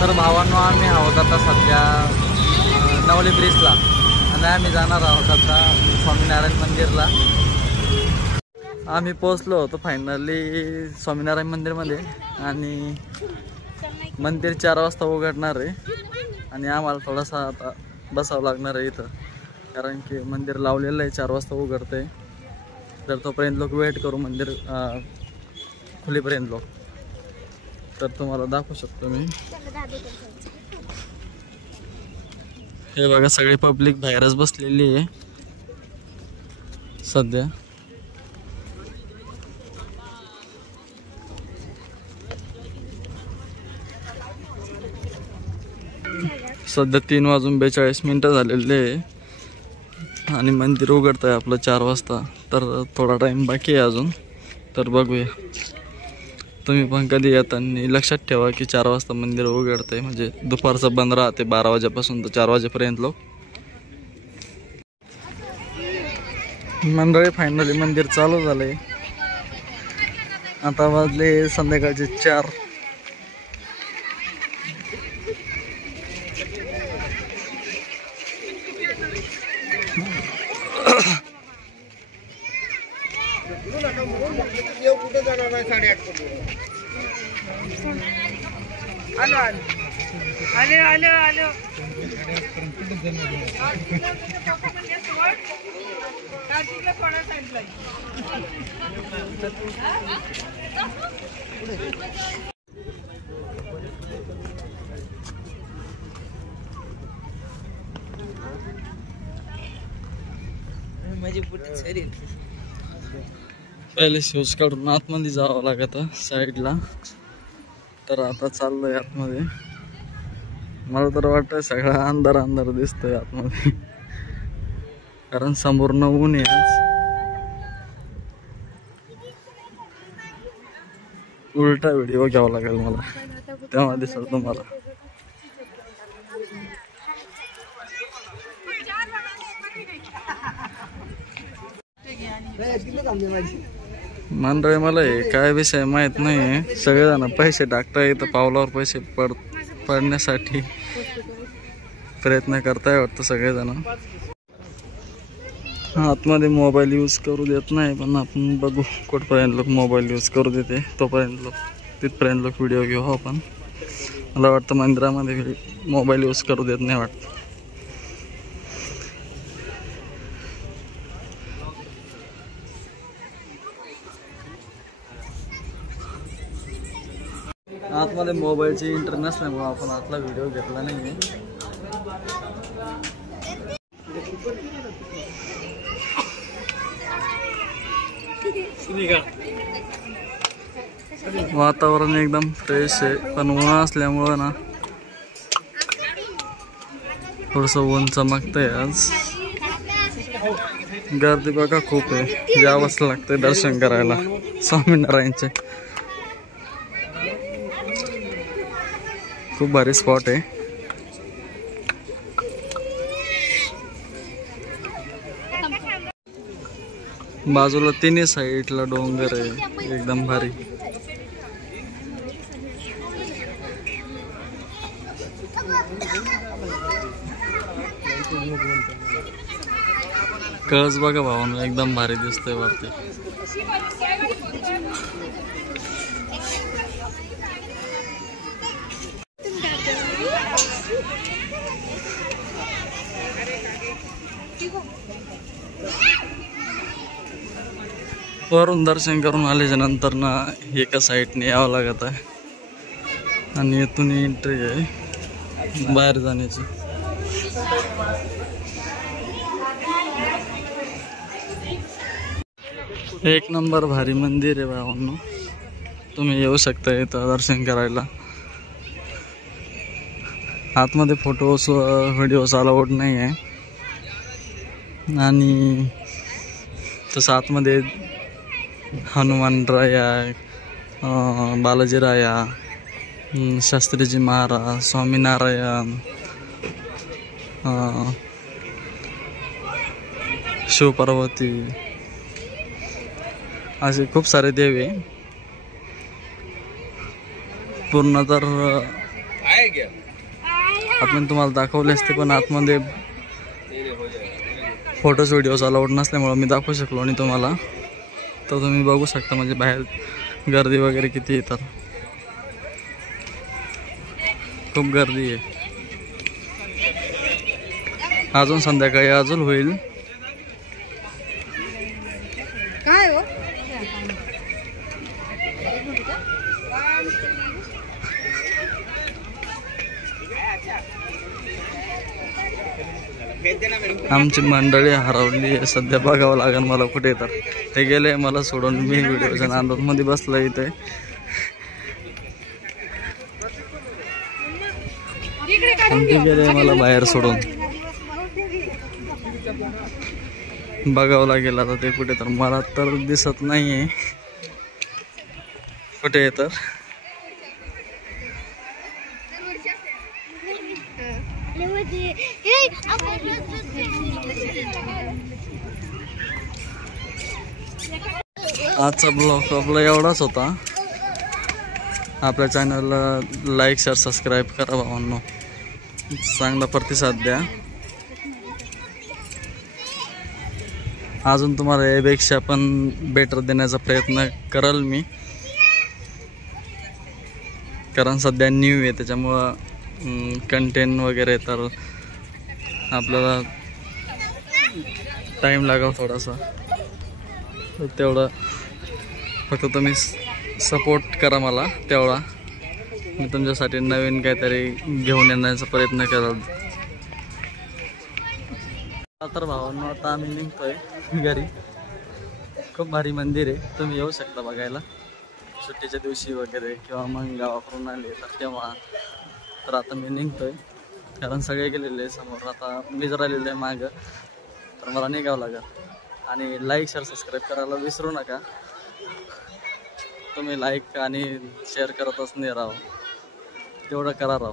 तर भावांनो आम्ही आहोत आता सध्या नवली ब्रिजला आणि आम्ही जाणार आहोत आता स्वामीनारायण मंदिरला। आम्ही पोहोचलो होतो फायनली स्वामीनारायण मंदिरमध्ये आणि मंदिर 4 वाजता उघडणार आहे आणि आम्हाला थोडासा आता बसावं लागणार आहे इथं, कारण की मंदिर लावलेलं आहे 4 वाजता उघडते। तर तोपर्यंत लोक वेट करू मंदिर खुलीपर्यंत लोक। तर तुम्हाला दाखवू शकतो मी, हे बघा सगळी पब्लिक बाहेरच बसलेली आहे सध्या। सध्या 3:42 झालेले आहे आणि मंदिर उघडत आहे आपलं 4 वाजता। तर थोडा टाइम बाकी आहे अजून, तर बघूया। तुम्ही पण कधी येताना लक्षात ठेवा की 4 वाजता मंदिर उघडत आहे, म्हणजे दुपारचं बंद राहते 12 वाजेपासून तर 4 वाजेपर्यंत लोक। मंडळी फायनली मंदिर चालू झालंय, आता वाजले संध्याकाळचे 4। पहिले शूज काढून आतमध्ये जावं लागत साईडला। तर आता चाललोय आतमध्ये। मला तर वाटतं सगळा अंधार अंधार दिसतोय आतमध्ये, कारण संपूर्ण ऊन आहे आज। उलटा व्हिडिओ घ्यावा लागेल मला, तेव्हा दिसेल तुम्हाला। मंडळी मला हे काय विषय माहित नाही, सगळेजण पैसे टाकताय तर पावलावर पैसे पडण्यासाठी प्रयत्न करताय वाटतं सगळेजण। आतमध्ये मोबाईल यूज करू देत नाही, पण आपण बघू कुठपर्यंत लोक मोबाईल यूज करू देते, तोपर्यंत लोक तिथपर्यंत लोक व्हिडिओ घेऊ आपण। मला वाटतं मंदिरामध्ये मोबाईल यूज करू देत नाही वाटतं। आतमध्ये मोबाईलची इंटरनेट नसल्यामुळे आपण आतला व्हिडिओ घेतला नाही। वातावरण एकदम फ्रेश आहे, पण ऊन असल्यामुळं ना थोडंसं ऊन चमकतंय आज। गर्दी बघा खूप आहे, यावंच लागतंय दर्शन करायला स्वामीनारायणचे। खूप भारी स्पॉट आहे। बाजूला तिन्ही साईडला डोंगर आहे, एकदम भारी। कळस बघा भावांनो, एकदम भारी दिसतोय वरती। वरून दर्शन करून आल्याच्या नंतर ना एका साईडने यावं लागत आहे आणि इथून एंट्री आहे बाहेर जाण्याची। एक नंबर भारी मंदिर आहे भावांनो, तुम्ही येऊ शकता इथं दर्शन करायला। आतमध्ये फोटोज व्हिडिओज अलाउड नाही आहे आणि तसं आतमध्ये हनुमानराया, बालाजीराया, शास्त्रीजी महाराज, स्वामीनारायण, शिवपार्वती असे खूप सारे देव आहे। पूर्ण तर आपण तुम्हाला दाखवले असते, पण आतमध्ये फोटोज व्हिडिओज अलाउड नसल्यामुळं मी दाखवू शकलो आणि तुम्हाला. तर तुम्ही बघू शकता म्हणजे बाहेर गर्दी वगैरे किती येतात, खूप गर्दी आहे. अजून संध्याकाळी अजून होईल. काय हो आमची मंडळी हरवली आहे सध्या, बघावं लागेल मला कुठे येतात. ते गेले मला सोडून, मी व्हिडिओच्या नांदामध्ये बसलो इथे. ते गेले मला बाहेर सोडून, बघावं लागेल आता ते कुठे. तर मला तर दिसत नाहीये कुठे आहे. तर आजचा ब्लॉग आपला एवढाच होता. आपल्या चॅनलला लाईक शेअर सबस्क्राईब करा भावांनो, चांगला प्रतिसाद द्या. अजून तुम्हाला यापेक्षा पण बेटर देण्याचा प्रयत्न कराल मी, कारण सध्या न्यू आहे त्याच्यामुळं कंटेंट वगैरे तर आपल्याला टाईम लागाव थोडासा. तेवढं फक्त तुम्ही सपोर्ट करा मला, तेवढा मी तुमच्यासाठी नवीन काहीतरी घेऊन येण्याचा प्रयत्न कराल. तर भावांनो आता आम्ही निघतोय घरी. खूप भारी मंदिर आहे, तुम्ही येऊ शकता बघायला सुट्टीच्या दिवशी वगैरे, किंवा मग गावाकडून आले तर तेव्हा. तर आता मी निघतोय कारण सगळे गेलेले समोर, आता मी जर आलेलं आहे मागं, तर मला निघावं लागेल. आणि लाईक शेअर सबस्क्राईब करायला विसरू नका. तुम्ही लाईक आणि शेअर करतच नाही राहा, तेवढं करा राव.